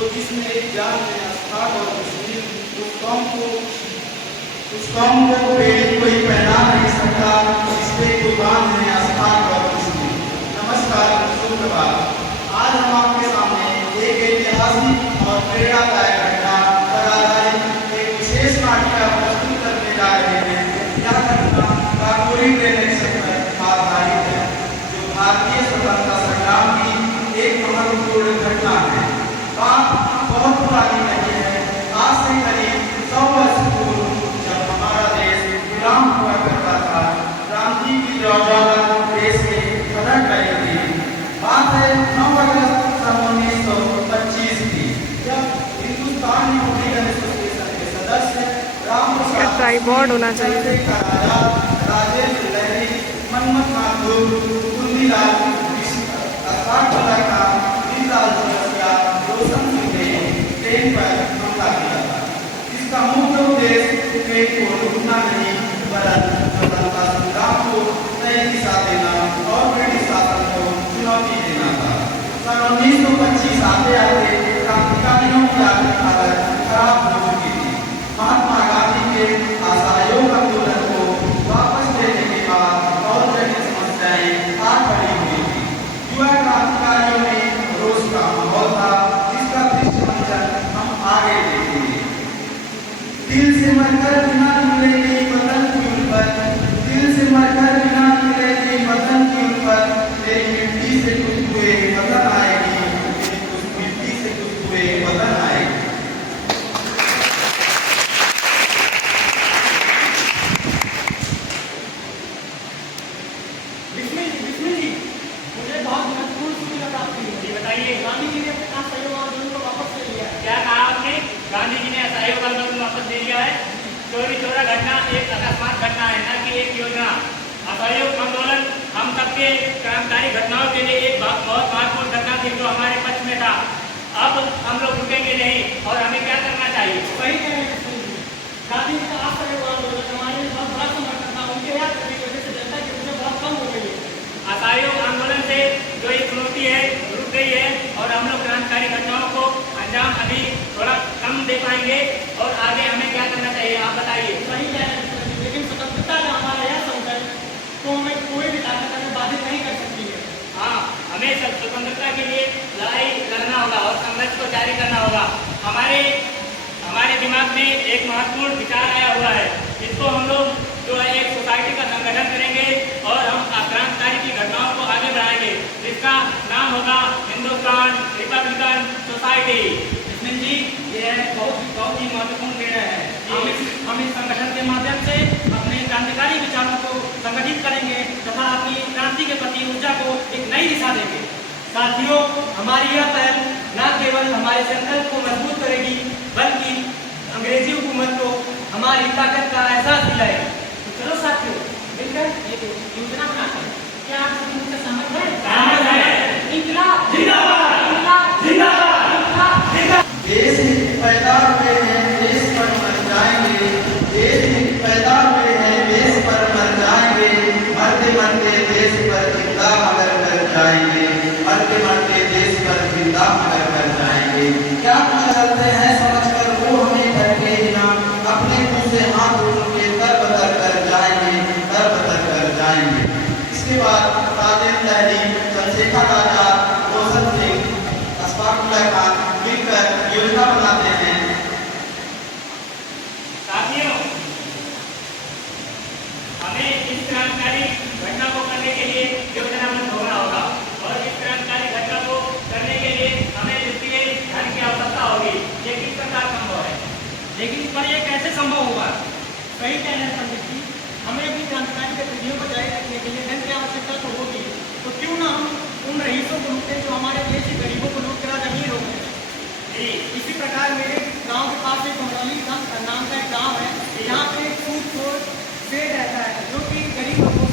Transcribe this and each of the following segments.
तो जिसने ज्ञान में आस्था और तस्लीम उस कौम को प्रेरित कोई पहना नहीं सकता जिसपे कुर्बान है आस्था और तस्लीम। नमस्कार, सुप्रभात। आज हम आपके सामने एक ऐतिहासिक और प्रेरणादायक घटना पर आधारित एक विशेष नाटिका प्रस्तुत करने जा रहे हैं। यह घटना काकोरी ट्रेनिंग सेंटर पर आधारित है, जो भारतीय स्वतंत्रता संग्राम की एक महत्वपूर्ण घटना है। बात बहुत पुरानी नहीं है, आज से करीब 100 वर्ष पूर्व, जब हमारा देश गुलाम हुआ करता था, क्रांति की ज्वाला देश में फटक रही थी। बात है 9 अगस्त 1925 की, जब हिंदुस्तान रिपब्लिकन एसोसिएशन के सदस्य ट्राइपॉड होना चाहिए। राजेंद्र लहरी, मनमथ माथुर, कुंदीलाल रोशन सिंह ने ट्रेन पर हमला किया था। इसका मुख्य उद्देश्य ट्रेन को रोकना नहीं, वरन स्वतंत्रता संग्राम को नई दिशा देना और ब्रिटिश शासन को चुनौती देना था। सन 1925 आते आते क्रांतिकारियों की आर्थिक हालत खराब हो चुकी थी। महात्मा गांधी के असहयोग आंदोलन को वापस लेने के बाद बहुत जटिल समस्याएं आ खड़ी हुई थी। युवा क्रांतिकारियों में रोष का माहौल था, जिसका दृश्यमंचन हम आगे देखेंगे। दिल से मरकर बिना निकलेगी वतन की उल्फत, दिल से मरकर बिना निकलेगी वतन की उल्फत, तेरी मिट्टी से कुछ हुए वतन आएगी, तेरी उस मिट्टी से कुछ हुए वतन आएगी। गांधी जी ने असहयोग आंदोलन वापस ले लिया है। चोरी चोरा घटना एक अकस्मात घटना है, न कि एक योजना। असहयोग आंदोलन हम सबके क्रांतिकारी घटनाओं के लिए एक बहुत महत्वपूर्ण घटना थी, जो हमारे पक्ष में था। अब हम लोग रुकेंगे नहीं और हमें क्या करना चाहिए? वही कह रहे हैं गांधी जी का असहयोग आंदोलन हमारे लिए बहुत बड़ा समर्थन था। उनके याद करने की वजह से जनता की वजह बहुत कम हो गई है। असहयोग आंदोलन से जो एक चुनौती है रुक गई है और हम लोग क्रांतिकारी घटनाओं को अंजाम अभी थोड़ा कम दे पाएंगे। और आगे हमें क्या करना चाहिए, आप बताइए। वही कह रहे हैं, लेकिन स्वतंत्रता का हमारा यह संकल्प तो हमें कोई भी ताकत हमें बाधित नहीं कर सकती है। हाँ, हमें स्वतंत्रता के लिए लड़ाई लड़ना होगा और संघर्ष को जारी करना होगा। हमारे दिमाग में एक महत्वपूर्ण विचार आया हुआ है। इसको हम लोग जो है एक सोसाइटी का संगठन करेंगे और हम क्रांतिकारी की घटनाओं को आगे बढ़ाएंगे, जिसका नाम होगा हिंदुस्तान रिपब्लिकन सोसाइटी। इसमें जी ये बहुत ही महत्वपूर्ण निर्णय है। हम इस संगठन के माध्यम से अपने क्रांतिकारी विचारों को संगठित करेंगे तथा अपनी क्रांति के प्रति ऊर्जा को एक नई दिशा देंगे। साथियों, हमारी यह पहल न केवल हमारे संकल्प को मजबूत करेगी, बल्कि अंग्रेजी हुकूमत को हमारी ताकत का एहसास दिलाएगी। तो चलो साथियों, मिलकर ये योजना बनाते हैं। क्या आप सभी मुझसे सहमत हैं? इंकलाब जिंदाबाद, इंकलाब जिंदाबाद, इंकलाब जिंदाबाद। देश पैदा हुए हैं, देश पर मर जाएंगे, देश पैदा हुए हैं, देश पर मर जाएंगे, मरते मरते देश पर जिंदा मगर कर जाएंगे, मरते मरते देश पर जिंदा मगर कर जाएंगे। क्या कुछ करते हैं समझकर वो हमें डरके ही ना, अपने मुंह से हाथ उठा के तर बतर कर जाएंगे, तर बतर कर जाएंगे। इसके बाद राजेंद्र लहरी, चंद्रशेखर आजाद, रोशन सिंह, अशफाकुल्लाह खान मिलकर योजना बनाते हैं। साथियों, हमें इस क्रांतिकारी घटना को करने के लिए योजनाबद्ध होना होगा और इस क्रांतिकारी घटना को करने के लिए हमें वित्तीय धन की आवश्यकता होगी। ये किस प्रकार संभव है? लेकिन पर यह कैसे संभव होगा? सही कह रहे हैं पंडित जी, हमें भी क्रांतिकारी गतिविधियों को जारी रखने के लिए धन की आवश्यकता तो होगी। तो क्यों ना हम उन रईसों को लूटें जो हमारे देश के गरीबों को लूट कर आज अमीर हो गए। इसी प्रकार मेरे गांव के पास एक मरौली नाम का एक गाँव है, यहाँ पे एक सूदखोर सेठ रहता है, जो कि गरीब लोगों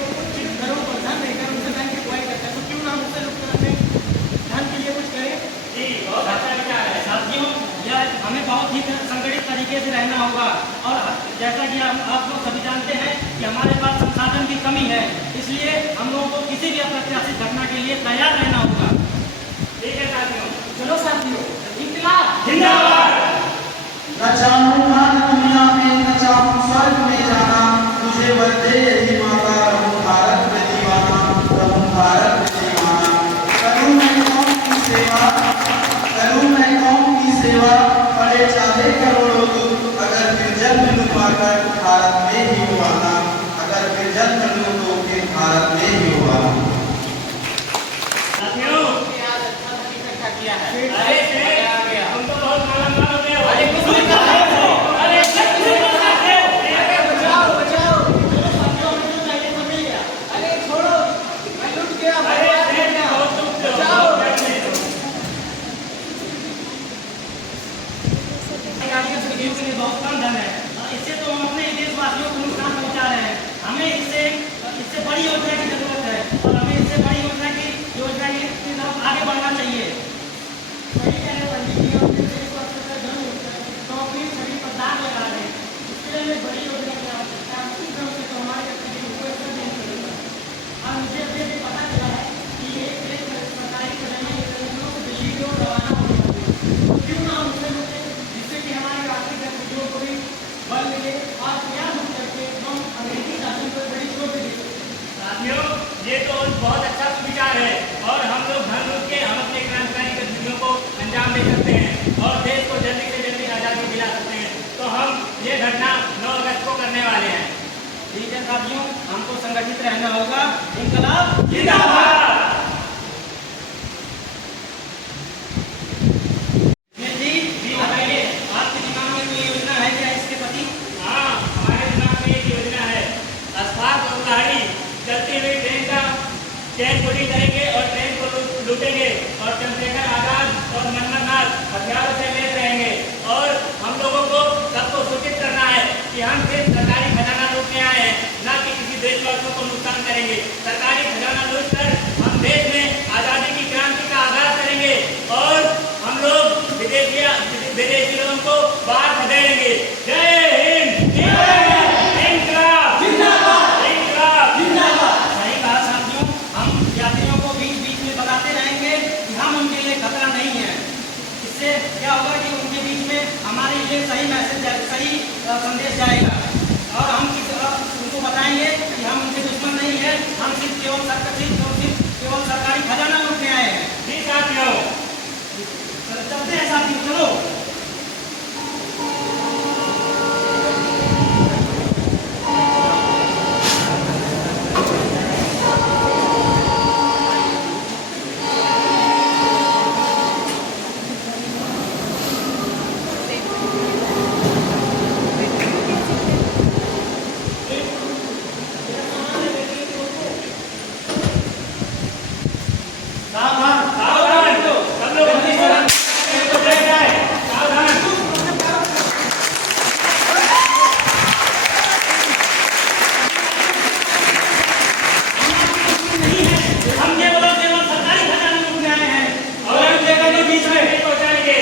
को कुछ घरों को धन देकर उनसे धन की बुआई करता है। तो क्यों ना हम उससे लुट कर अपने धन के लिए कुछ करें? जी, बहुत अच्छा विचार है। साथियों, यह हमें बहुत ही संगठित तरीके से रहना होगा और जैसा कि आप लोग सभी जानते हैं कि हमारे पास संसाधन की कमी है, इसलिए हम लोगों को किसी भी अप्रत्याशित घटना के लिए तैयार रहना होगा। ठीक है साथियों, चलो साथियों। क्या है? अरे सेठ, तुम तो बहुत मालूम होते हो। अरे कुछ नहीं कर रहे हो। अरे सेठ, कुछ नहीं कर रहे हो। बचाओ बचाओ, चलो साथियों, हमें तो चाहिए था, मिल गया। अरे छोड़ो, मैं लूट गया, अरे सेठ, बहुत दुख दो। बचाओ। गाड़ियों से गिफ्ट के लिए बहुत कम धन है, इससे तो हम अपने देशवासियों को नुकसान पहुंचा रहे हैं। हमें इससे बड़ी योजना की जरूरत है और हमें इससे बड़ी योजना की तरफ आगे बढ़ना चाहिए। सही कह रहे हैं पंडित जी, हम इस वक्त का धन तो अपनी शरीर पर दाग लगा रहे हैं। इसके लिए हमें बड़ी योजना की आवश्यकता है। उसी क्रम से तो हमारे गतिविधियों को ऐसा नहीं करेगा। और मुझे अभी भी पता चला है कि एक सरकारी खजाना योजनाओं को दिल्ली की ओर रवाना हो गया है। क्यों ना हम उसे रोकें, जिससे कि हमारी आर्थिक गतिविधियों को भी बल मिले और प्रयास हम करके हम अंग्रेजी शासन पर बड़ी चोट दे सकते हैं। साथियों, ये तो बहुत अच्छा विचार है और हम लोग धन लूट के हम अपने क्रांतिकारी गतिविधियों को अंजाम दे सकते हैं और देश को जल्दी से जल्दी आज़ादी दिला सकते हैं। तो हम ये घटना 9 अगस्त को करने वाले हैं। ठीक है साथियों, हमको संगठित रहना होगा। इंकलाब जिंदाबाद। जी बताइए, आपके दिमाग में कोई योजना है क्या इसके प्रति? हाँ, हमारे दिमाग में एक योजना है। अस्फाक और गाड़ी चलती हुई ट्रेन का चैन चोरी करेंगे और ट्रेन को लूटेंगे और चंद्रशेखर आजाद और मनमोहन नाथ हथियारों से लैस रहेंगे और हम लोगों को सबको सूचित करना है कि हम सिर्फ सरकारी खजाना लूटने आए हैं, न कि किसी देशवासियों को नुकसान करेंगे। सरकारी खजाना लूट कर हम देश में आज़ादी की क्रांति का आगाज करेंगे और हम लोग विदेशी लोगों को बाहर खदेड़ेंगे। जय हिंद। इंकलाब जिंदाबाद। इंकलाब जिंदाबाद। सही कहा साथियों, हम यात्रियों को बीच बीच में बताते रहेंगे कि हम उनके लिए खतरा नहीं है। इससे क्या होगा कि उनके बीच में हमारे लिए सही मैसेज, सही संदेश जाएगा और हम उनको बताएंगे कि हम उनके दुश्मन नहीं है, हम सिर्फ केवल सरकारी खजाना लूटने आए हैं। जी साथियों, चलते हैं साथियों, चलो। सावधान, सब लोग जल्दी से जाए। सावधान। हम केवल सरकारी खजाना लूटने आए हैं और हम जगह के बीच में पहुंचाएंगे।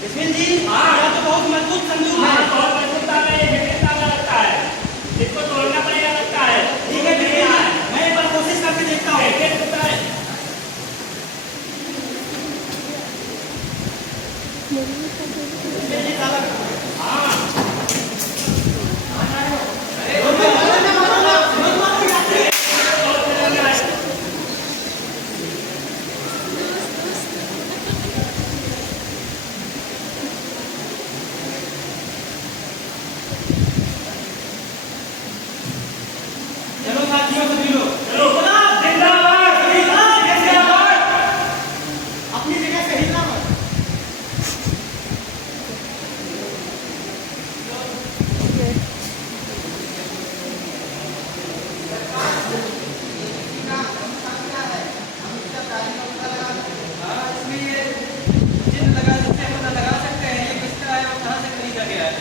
बिस्मिल जी, हाँ। यह तो बहुत मजबूत संदूक हाँ, है। बहुत मजबूत है, ये विफलता का लगता है, इसको तोड़ना पड़ेगा लगता है। ठीक है बिस्मिल जी, मैं एक बार कोशिश करके देखता हूँ। कैसे टूटा है? बिस्मिल जी, ताला। हाँ, चलो साथियों, सभी लोग चलो। जिंदाबाद। जिंदाबाद। अपनी जगह से हिलना मत। इसमें ये चिन्ह लगा सकते हैं, पता लगा सकते हैं ये किसका है और कहाँ से खरीदा गया है।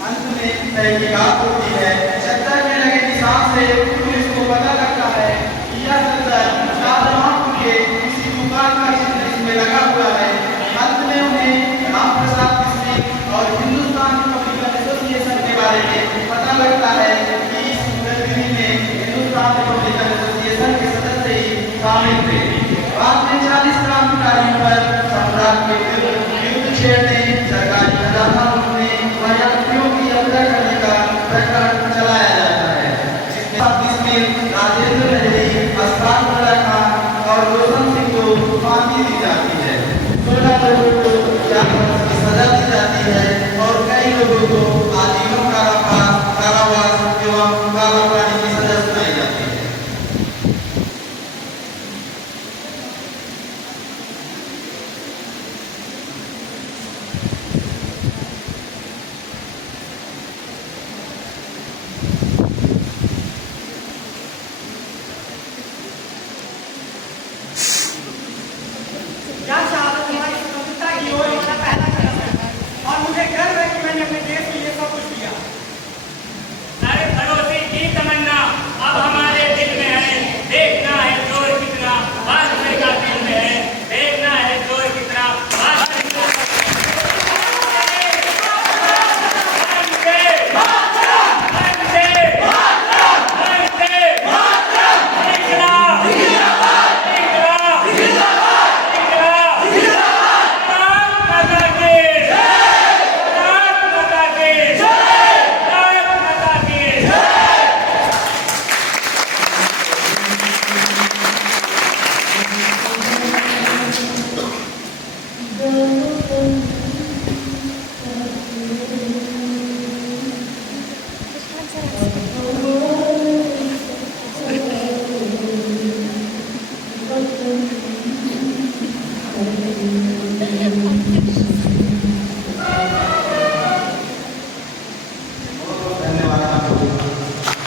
अंत में तहकीकात होती है। चक्कर में लगे निशान से पुलिस को पता लगता है कि यह चक्कर शाहजहांपुर के किसी दुकान का चिन्ह इसमें लगा हुआ है। अंत में उन्हें राम प्रसाद बिस्मिल और हिंदुस्तान रिपब्लिकन एसोसिएशन के बारे में पता लगता है कि इस गतिविधि में हिंदुस्तान रिपब्लिकन एसोसिएशन के सदस्य ही शामिल थे। बाद में 40 क्रांतिकारियों पर सम्राट के विरुद्ध युद्ध छेड़ने, सरकारी खजाना लूटने व यात्रियों की यात्रा करने का प्रकरण चलाया जाता है, जिसमें बिस्मिल, राजेंद्र लहरी, अस्फाक उल्ला खान और रोशन सिंह को फांसी दी जाती है। 16 लोगों को 4 वर्ष की सजा दी जाती है और कई लोगों को आजीवन कारावास